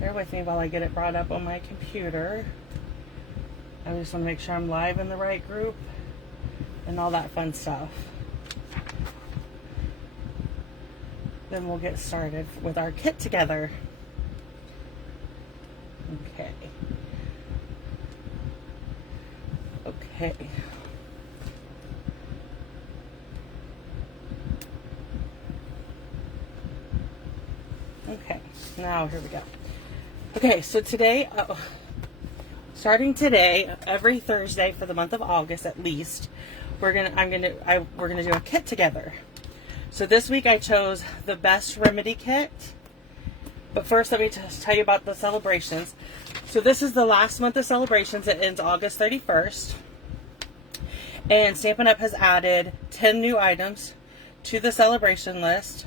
Bear with me while I get it brought up on my computer. I just want to make sure I'm live in the right group and all that fun stuff. Then we'll get started with our kit together. Okay. Okay. Okay, now here we go. Okay, so today, starting today, every Thursday for the month of August at least, we're gonna do a kit together. So this week I chose the Best Remedy kit. But first, let me just tell you about the celebrations. So this is the last month of celebrations. It ends August 31st. And Stampin' Up! Has added 10 new items to the celebration list.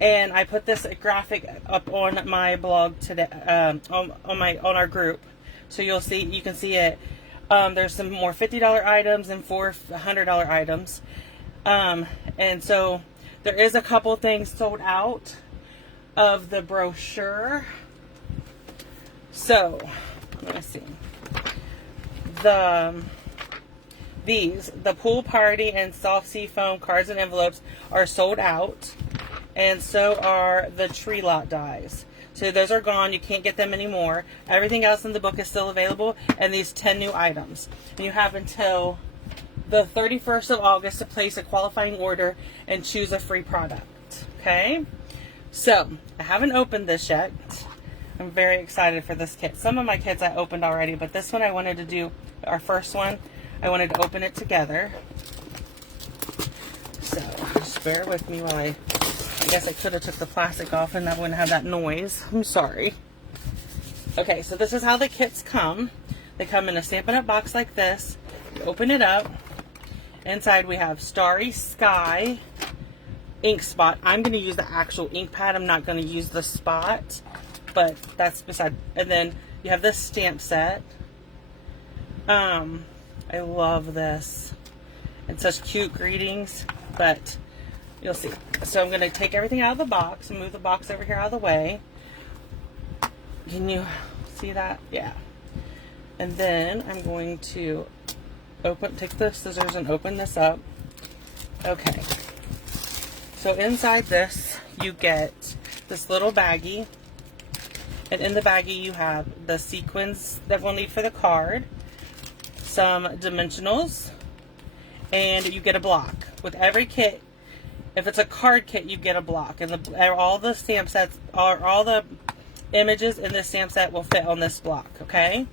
And I put this graphic up on my blog today, on our group. So you can see it. There's some more $50 items and 4 $100 items. And so there is a couple things sold out of the brochure. So let me see. The pool party and soft sea foam cards and envelopes are sold out, and so are the tree lot dies. So those are gone. You can't get them anymore. Everything else in the book is still available, and these 10 new items. And you have until the 31st of August to place a qualifying order and choose a free product. Okay? So, I haven't opened this yet. I'm very excited for this kit. Some of my kits I opened already, but this one I wanted to do, our first one, I wanted to open it together. So, just bear with me while I guess I could have took the plastic off and that wouldn't have that noise. I'm sorry. Okay, so this is how the kits come. They come in a Stampin' Up! Box like this. You open it up. Inside we have Starry Sky ink spot. I'm going to use the actual ink pad. I'm not going to use the spot, but that's beside. And then you have this stamp set. I love this. It's such cute greetings, but you'll see. So I'm going to take everything out of the box and move the box over here out of the way. Can you see that? Yeah. And then I'm going to take the scissors and open this up. Okay. So inside this, you get this little baggie. And in the baggie, you have the sequins that we'll need for the card, some dimensionals, and you get a block. With every kit, if it's a card kit, you get a block. And all the stamp sets, all the images in this stamp set will fit on this block, okay?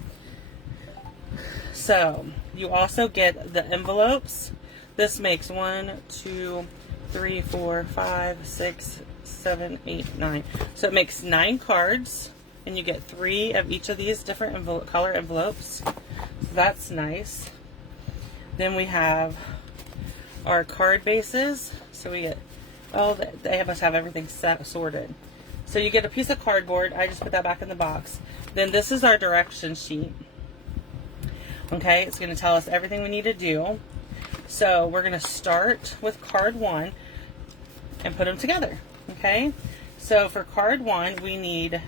So, you also get the envelopes. This makes 1, 2, 3, 4, 5, 6, 7, 8, 9. So it makes 9 cards, and you get 3 of each of these different color envelopes. So that's nice. Then we have our card bases. So we get, they must have everything sorted. So you get a piece of cardboard. I just put that back in the box. Then this is our direction sheet. Okay, it's going to tell us everything we need to do. So we're going to start with card 1 and put them together. Okay, so for card 1 we need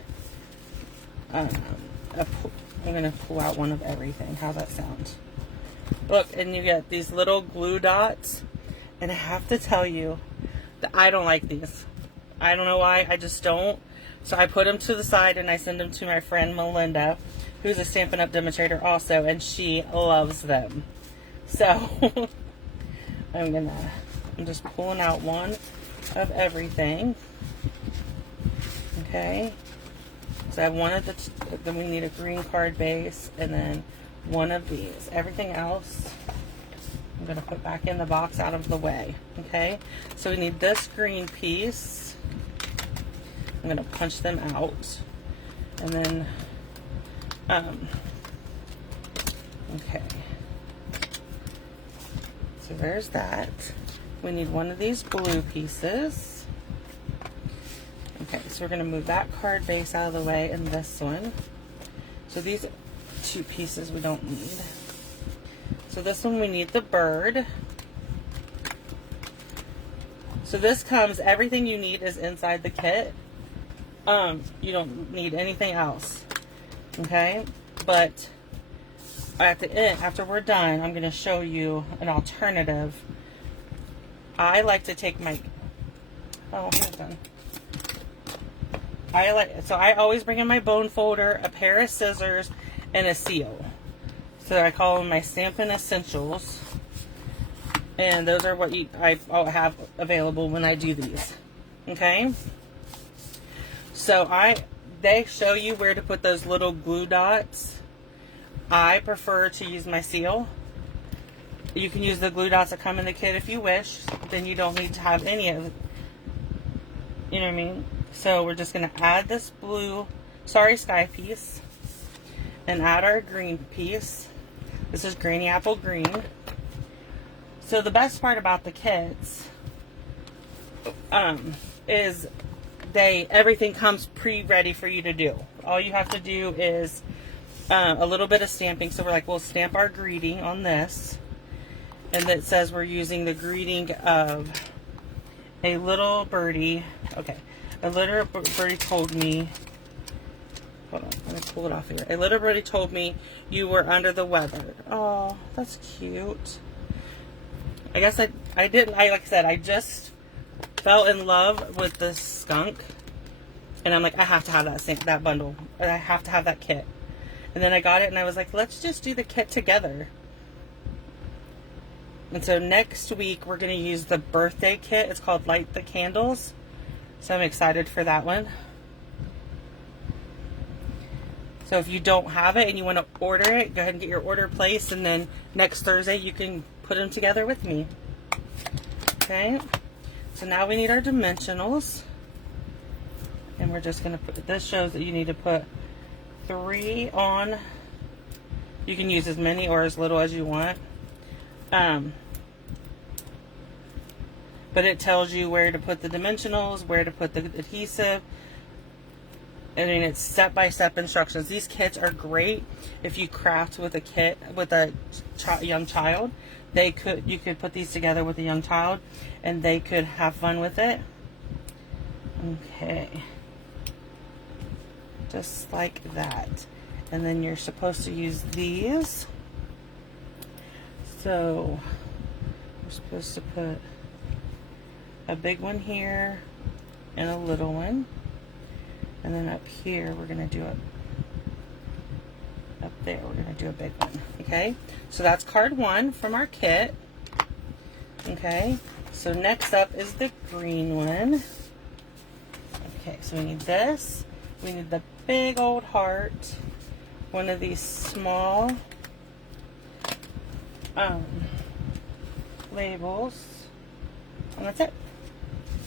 I'm going to pull out one of everything. How's that sound? Look, and you get these little glue dots, and I have to tell you that I don't like these. I don't know why, I just don't. So I put them to the side and I send them to my friend Melinda, who's a Stampin' Up! Demonstrator also, and she loves them. So I'm just pulling out one of everything. Okay. So I have one of then we need a green card base, and then one of these. Everything else I'm going to put back in the box out of the way. Okay. So we need this green piece. I'm going to punch them out. And then, okay. So there's that. We need one of these blue pieces. Okay, so we're going to move that card base out of the way and this one. So these 2 pieces we don't need. So this one we need the bird. So this comes, everything you need is inside the kit. You don't need anything else. Okay? But at the end, after we're done, I'm going to show you an alternative. I like to take my, oh, here's done. So I always bring in my bone folder, a pair of scissors, and a seal. So I call them my Stampin' Essentials. And those are what I have available when I do these. Okay? So they show you where to put those little glue dots. I prefer to use my seal. You can use the glue dots that come in the kit if you wish. Then you don't need to have any of it. You know what I mean? So we're just going to add this blue Starry Sky piece. And add our green piece. This is Granny Apple Green. So the best part about the kits is everything comes pre-ready for you to do. All you have to do is a little bit of stamping. So we're like, we'll stamp our greeting on this. And it says we're using the greeting of a little birdie. Okay. A little birdie told me, hold on, let me pull it off here. A little birdie told me you were under the weather. Oh, that's cute. I guess like I said, I just fell in love with this skunk. And I'm like, I have to have that bundle. I have to have that kit. And then I got it and I was like, let's just do the kit together. And so next week we're going to use the birthday kit. It's called Light the Candles. So I'm excited for that one. So if you don't have it and you want to order it, go ahead and get your order placed. And then next Thursday you can put them together with me. Okay. So now we need our dimensionals. And we're just going to put, this shows that you need to put 3 on. You can use as many or as little as you want. But it tells you where to put the dimensionals, where to put the adhesive. I mean, it's step-by-step instructions. These kits are great if you craft with a kit with a young child. You could put these together with a young child, and they could have fun with it. Okay, just like that. And then you're supposed to use these. So we're supposed to put a big one here and a little one. And then up here, we're going to do up there, we're going to do a big one. Okay, so that's card 1 from our kit. Okay, so next up is the green one. Okay, so we need this. We need the big old heart. One of these small labels. And that's it.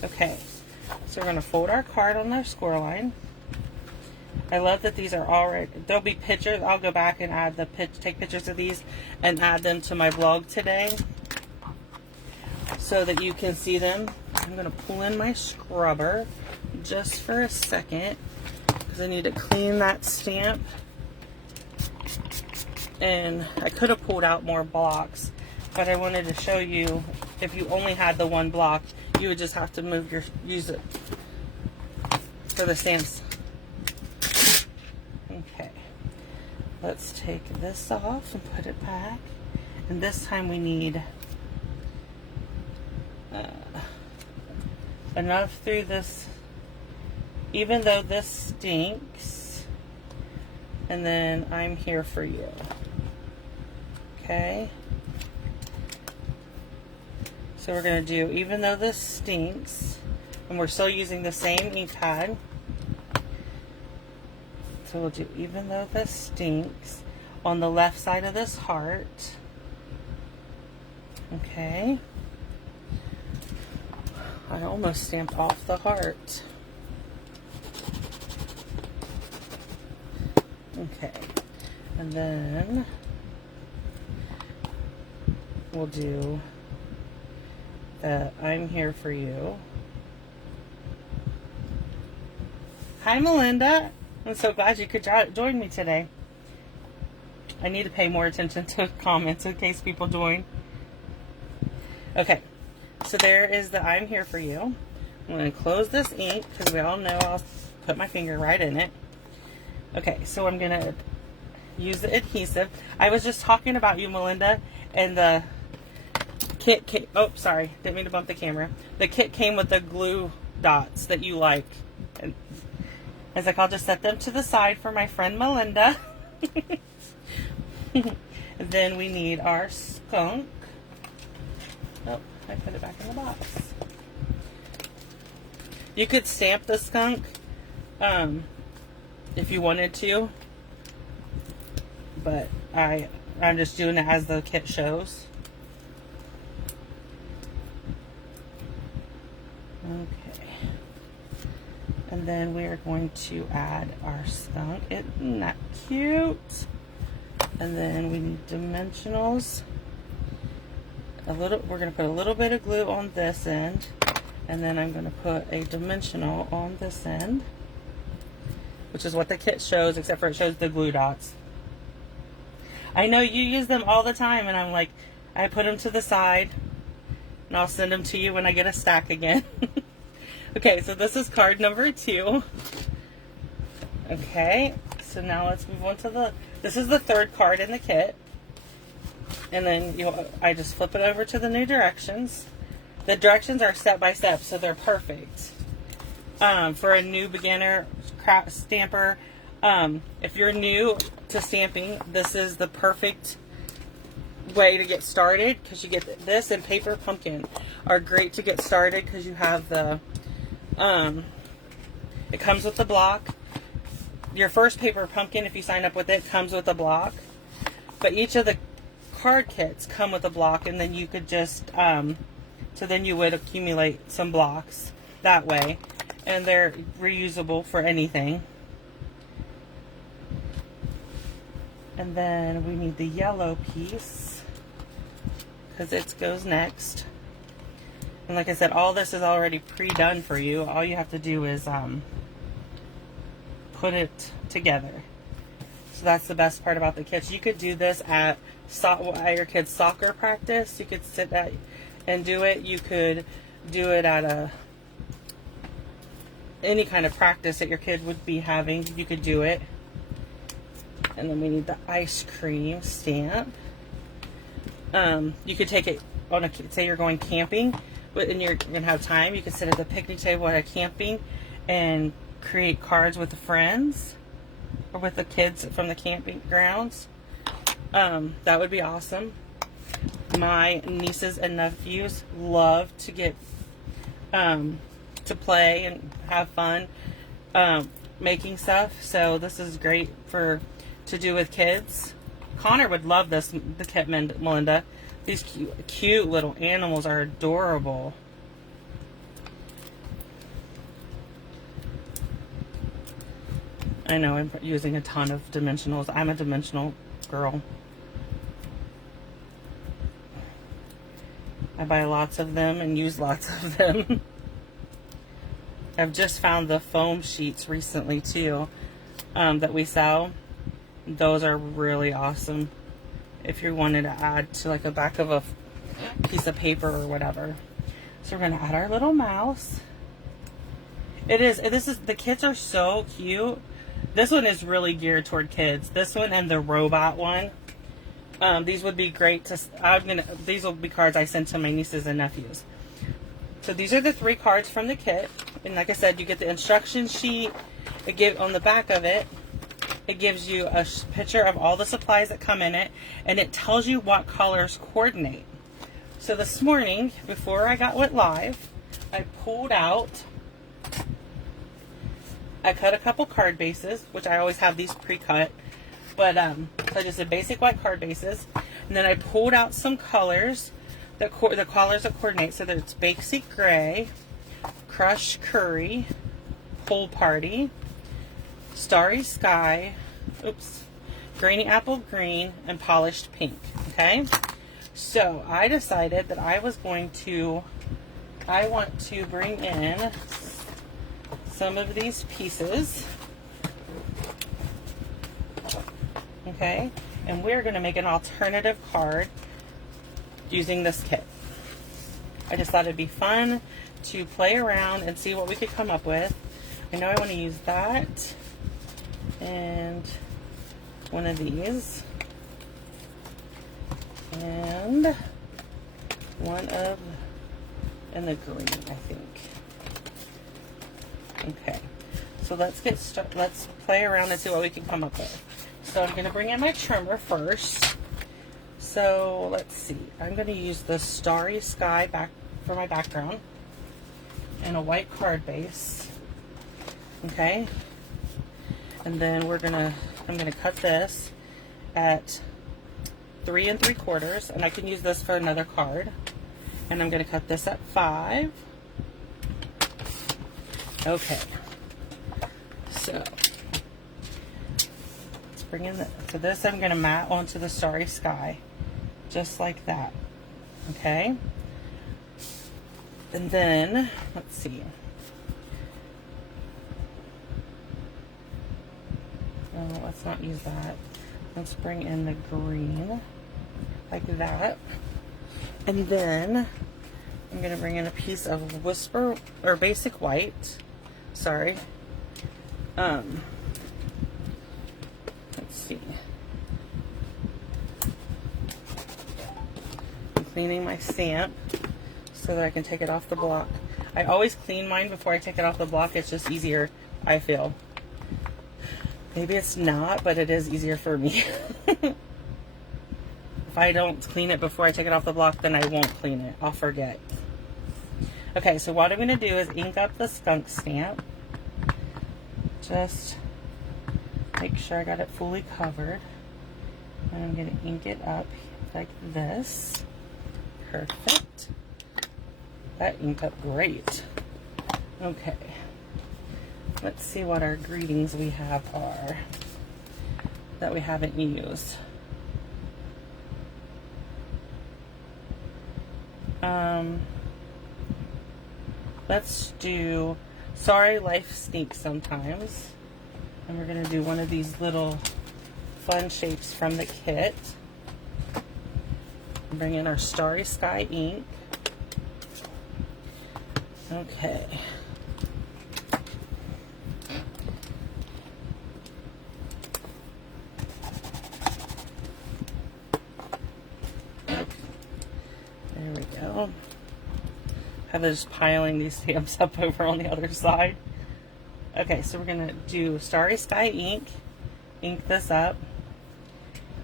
Okay, so we're going to fold our card on our score line. I love that these are already, there'll be pictures. I'll go back and add take pictures of these and add them to my vlog today so that you can see them. I'm going to pull in my scrubber just for a second because I need to clean that stamp. And I could have pulled out more blocks, but I wanted to show you if you only had the one block, you would just have to use it for the stamps. Okay, let's take this off and put it back. And this time we need enough through this, even though this stinks. And then I'm here for you. Okay. So we're going to do, even though this stinks, and we're still using the same ink pad. So we'll do, even though this stinks, on the left side of this heart. Okay. I almost stamped off the heart. Okay. And then we'll do the I'm here for you. Hi, Melinda. I'm so glad you could join me today. I need to pay more attention to comments in case people join. Okay, so there is the I'm here for you. I'm going to close this ink because we all know I'll put my finger right in it. Okay, so I'm going to use the adhesive. I was just talking about you, Melinda, and the kit came, oh, sorry, didn't mean to bump the camera. The kit came with the glue dots that you like. And I was like, I'll just set them to the side for my friend Melinda. Then we need our skunk. Oh, I put it back in the box. You could stamp the skunk if you wanted to, but I'm just doing it as the kit shows. Okay. And then we're going to add our skunk. Isn't that cute? And then we need dimensionals. We're going to put a little bit of glue on this end, and then I'm going to put a dimensional on this end, which is what the kit shows, except for it shows the glue dots. I know you use them all the time, and I'm like, I put them to the side, and I'll send them to you when I get a stack again. Okay, so this is card number 2. Okay, so now let's move on to this is the 3rd card in the kit. And then I just flip it over to the new directions. The directions are step by step, so they're perfect. For a new beginner stamper, if you're new to stamping, this is the perfect way to get started, because you get this and paper pumpkin are great to get started because you have the it comes with the block. Your first paper pumpkin, if you sign up with it, comes with a block, but each of the card kits come with a block, and then you could just so then you would accumulate some blocks that way, and they're reusable for anything. And then we need the yellow piece because it goes next. And like I said, all this is already pre-done for you. All you have to do is put it together. So that's the best part about the kits. You could do this at your kids' soccer practice. You could sit at and do it. You could do it at any kind of practice that your kid would be having. You could do it. And then we need the ice cream stamp. You could take it on say you're going camping, and you're gonna have time. You could sit at the picnic table at a camping and create cards with the friends or with the kids from the camping grounds. That would be awesome. My nieces and nephews love to get to play and have fun making stuff, so this is great to do with kids. Connor would love this, the kit, Melinda. These cute little animals are adorable. I know I'm using a ton of dimensionals. I'm a dimensional girl. I buy lots of them and use lots of them. I've just found the foam sheets recently too, that we sell. Those are really awesome if you wanted to add to like a back of a piece of paper or whatever. So we're going to add our little mouse. The kits are so cute. This one is really geared toward kids. This one and the robot one. These would be great these will be cards I send to my nieces and nephews. So these are the 3 cards from the kit. And like I said, you get the instruction sheet. On the back of it, it gives you a picture of all the supplies that come in it, and it tells you what colors coordinate. So this morning, before I went live, I cut a couple card bases, which I always have these pre-cut, but so I just did basic white card bases, and then I pulled out some colors, the colors that coordinate. So there's Basic Gray, Crush Curry, Pool Party, Starry Sky, Grainy Apple Green, and Polished Pink. Okay, so I decided that I want to bring in some of these pieces. Okay, and we're going to make an alternative card using this kit. I just thought it'd be fun to play around and see what we could come up with. I know I want to use that and one of these and one of in the green, I think. Okay, so let's get started. Let's play around and see what we can come up with. So I'm going to bring in my trimmer first. So let's see. I'm going to use the Starry Sky back for my background and a white card base. Okay, and then I'm gonna cut this at 3 3/4, and I can use this for another card. And I'm gonna cut this at 5. Okay, so let's bring in this. I'm gonna mat onto the Starry Sky, just like that. Okay, and then let's see. Oh, let's not use that. Let's bring in the green like that. And then I'm going to bring in a piece of Whisper or Basic White. Sorry. Let's see. I'm cleaning my stamp so that I can take it off the block. I always clean mine before I take it off the block. It's just easier, I feel. Maybe it's not, but it is easier for me. If I don't clean it before I take it off the block, then I won't clean it. I'll forget. Okay, so what I'm going to do is ink up the skunk stamp. Just make sure I got it fully covered. And I'm going to ink it up like this. Perfect. That inked up great. Okay. Let's see what our greetings we have are that we haven't used. Let's do Sorry Life Stinks Sometimes. And we're going to do one of these little fun shapes from the kit. Bring in our Starry Sky ink. Okay. There we go. Heather's just piling these stamps up over on the other side. Okay, so we're going to do Starry Sky ink. Ink this up.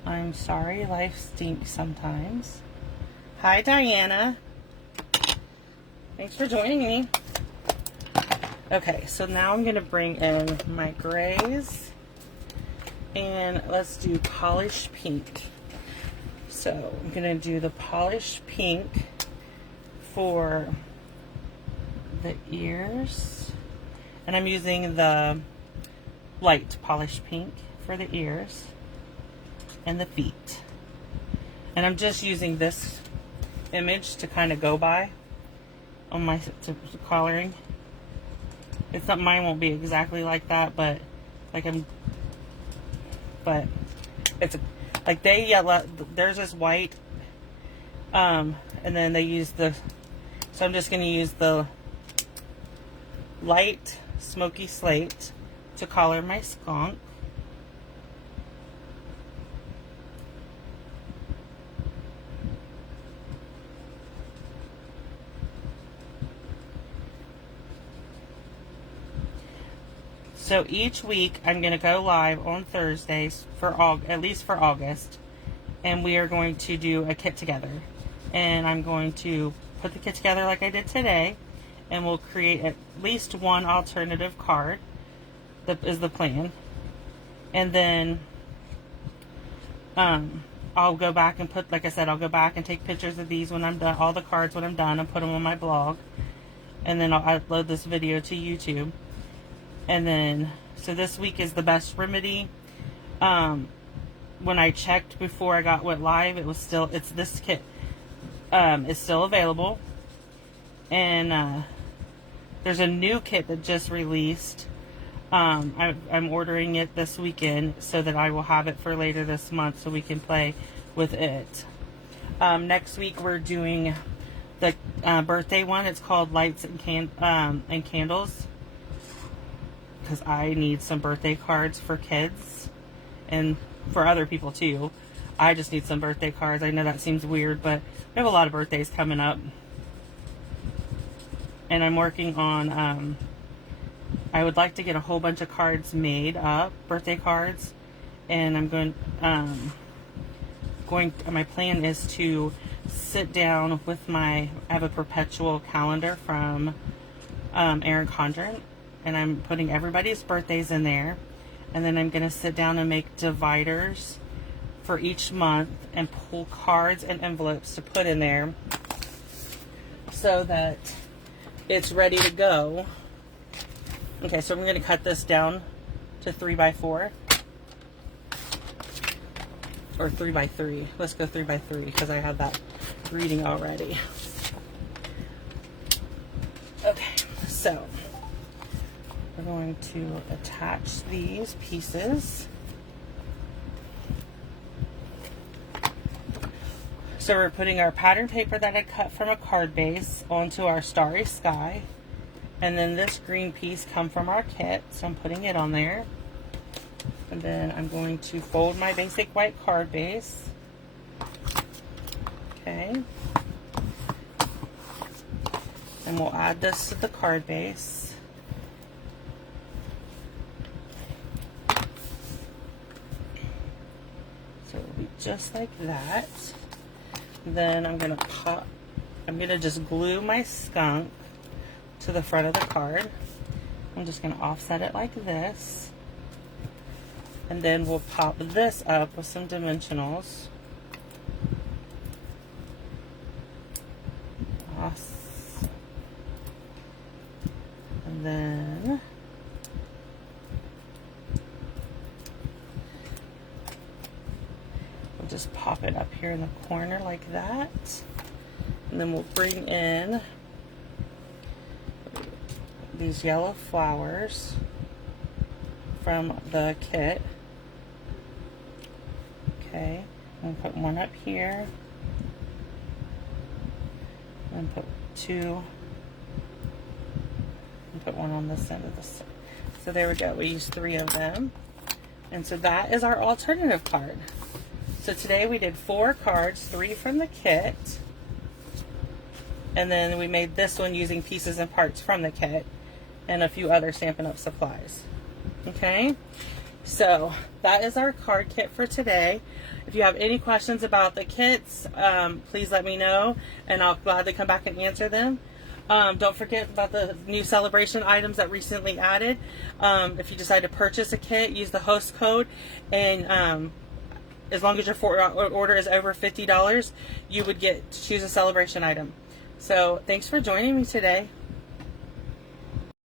I'm sorry life stinks sometimes. Hi, Diana. Thanks for joining me. Okay, so now I'm going to bring in my grays. And let's do Polished Pink. So I'm going to do the Polished Pink for the ears. And I'm using the light Polished Pink for the ears and the feet. And I'm just using this image to kind of go by on my coloring. It's not, mine won't be exactly like that, but like it's like theirs is white, and then they use so I'm just going to use the light smoky slate to color my skunk. So each week I'm going to go live on Thursdays at least for August, and we are going to do a kit together. And I'm going to put the kit together like I did today, and we'll create at least one alternative card. That is the plan. And then I'll go back and put, like I said, I'll go back and take pictures of these when I'm done, all the cards when I'm done, and put them on my blog. And then I'll upload this video to YouTube. And then, so this week is the Best Remedy. When I checked before I went live, it's this kit is still available. And there's a new kit that just released. I'm ordering it this weekend so that I will have it for later this month so we can play with it. Next week we're doing the birthday one. It's called Lights and Candles, because I need some birthday cards for kids and for other people too. I just need some birthday cards. I know that seems weird, but we have a lot of birthdays coming up. And I'm working on, I would like to get a whole bunch of cards made up, birthday cards. And I'm my plan is to sit down with I have a perpetual calendar from Erin Condren, and I'm putting everybody's birthdays in there. And then I'm going to sit down and make dividers for each month and pull cards and envelopes to put in there so that it's ready to go. Okay, so I'm going to cut this down to 3x4 or 3x3. Let's go 3x3 because I have that reading already. Okay, so we're going to attach these pieces. So we're putting our pattern paper that I cut from a card base onto our starry sky. And then this green piece come from our kit, so I'm putting it on there. And then I'm going to fold my basic white card base. Okay. And we'll add this to the card base. So it'll be just like that. Then I'm going to just glue my skunk to the front of the card. I'm just going to offset it like this. And then we'll pop this up with some dimensionals. And then we'll just pop it up here in the corner like that. And then we'll bring in these yellow flowers from the kit. Okay, I'm gonna put one up here, and put two, and put one on this end of this. So there we go, we used 3 of them. And so that is our alternative card. So today we did 4 cards, 3 from the kit, and then we made this one using pieces and parts from the kit and a few other Stampin' Up! Supplies. Okay, so that is our card kit for today. If you have any questions about the kits, please let me know, and I'll gladly come back and answer them. Don't forget about the new celebration items that recently added. If you decide to purchase a kit, use the host code, and as long as your order is over $50, you would get to choose a celebration item. So thanks for joining me today.